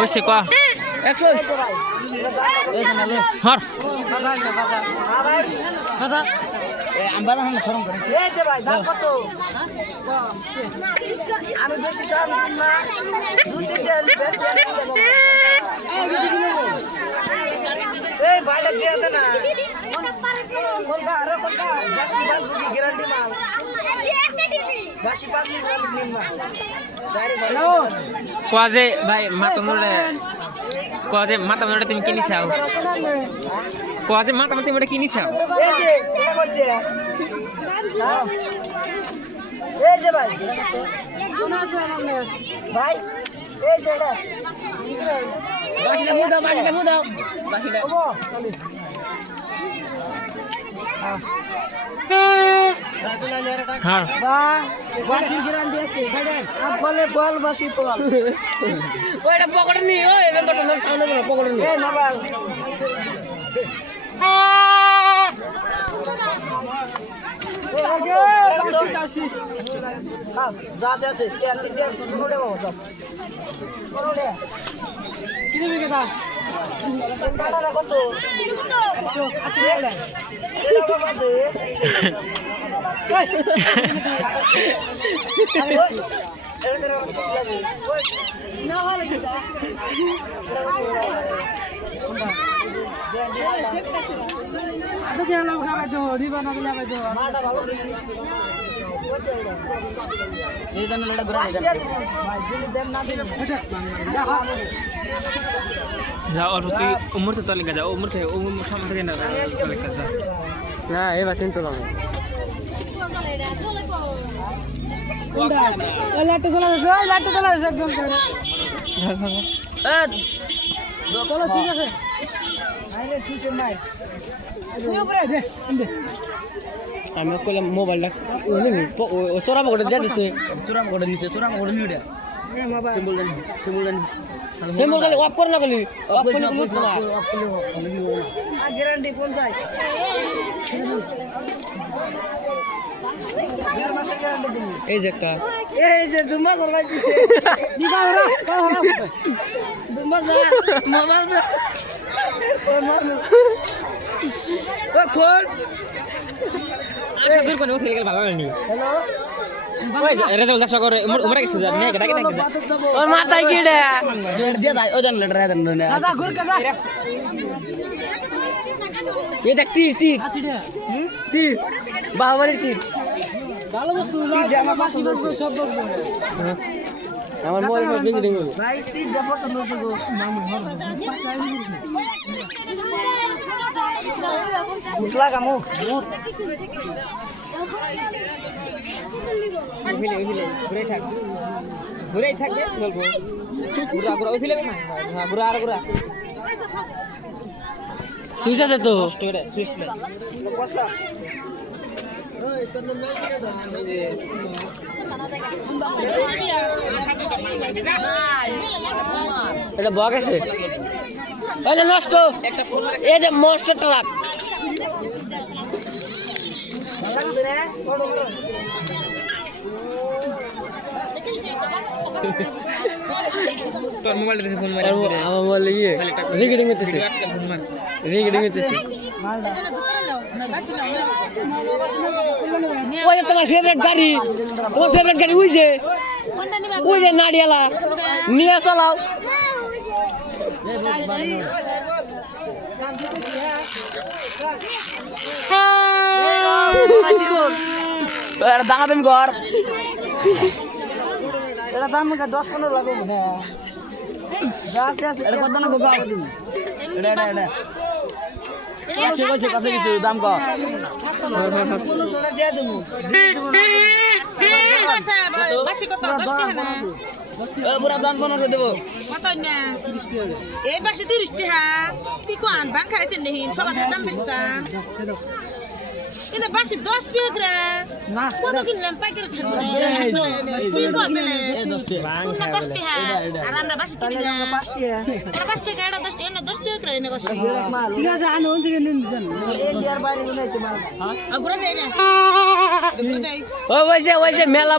ওইসে কয়া 100 হর আমরা এখন ফরম করি এই যে ভাই দাম কত আমি বেশি দাম দিন না 2-3 এই ভাইটা দিয়ে দে না কোনটা আরে কোনটা বাসি গ্যারান্টি মাল বাসি 5 মিনিট নিন না কয়ে ভাই মাথা মুড়ে তুমি কিনি চাও কয়ে মাথা মুড়ে কিনি চাও এই যে এটা করছে এই যে ভাই ভাই এই যে এটা বাসিটা মুদাও বাসিটা হ্যাঁ বাসি গ্যারান্টি আছে বলে বল বাসি বল ওইটা পকড় নি ও এটা তো না সামনে বল পকড় নি এই বাবা যা আছে ছোটে বাবা সব ছোটে কি দেবে কথা টাটা কত যাও অল্প তুই উমর তো তলিকা যাও উমর থেকে সামনে থেকে না না এবার তিন তোলা লাইটটা চলা যাচ্ছে একদম চলো ঠিক আছে আমি কইলাম মোবাইলটা চোরা পকড়ে দিয়ে দিছে চোরা পকড়ে নিছে চোরা পকড়ে নিয়ে সিম্বল খালি অফ করে না খালি অফ করে গ্যারান্টি কোন চাই এই যে একটা এই যে দুমা করবাইছি দিবা ওরা দুমা যা মোবাইল ও খোল আজকে কোন উঠে গেল ভালো নি হ্যালো ওই এরা তো দাসা করে উমরা কিছু যা নে ডাকে ডাকে ওর মাথায় কি রে দিয়ে দাই ওই দেন লেটার দেন না দাদা ঘুর কে যা এই দেখ তীর তীর বাহুবালির তীর ভালো বস্তু আমার পাশে বসে সব বলবো আমার মোবাইল বিগড়ে গেল ভাই তিন যা পছন্দ হচ্ছে গো মুতলা কামু মুত ঘুরে থাকবে বলবো ঘুরা ওই ফিলে না হ্যাঁ ঘুরা আর ঘুরা সুইচ আছে তো সুইচ নাই বসা এটা বক আছে ওই যে নষ্ট এই যে মস্ত ট্রাক তোর মোবাইল থেকে ফোন মারি আমার মোবাইল ইয়ে রিকর্ডিং করতেছে ওই তোমার ফেভারিট গাড়ি ওই যে নাড়িয়ালা নিয়ে চালাও দাম তুমি ঘর এটা দাম 10-15 লাগবে না আছে এটা কত না গোগা এটা কাছে কিছু দাম কম 1500 দিয়ে দেবো বাসি কত 10 টাকা না পুরা দাম 1500 দেবো কত না এই বাসি 30 টাকা কি কোন বাং খাইছেন নেহি সবার দাম বেশি চান এটা বাসি 10 টাকা করে না কত কিনলেন পাইকারি ছাড়বো কি করবে না 10 টাকা আর আমরা বাসি কিনি না 5 টাকা এটা 10 টাকা করে এনে বাসি ঠিক আছে আনো ওন থেকে নিন ইন্ডিয়ার বাইরে নিয়ে মাল ঘুরে দেয় না ঘুরে দেয় ওই যে মেলা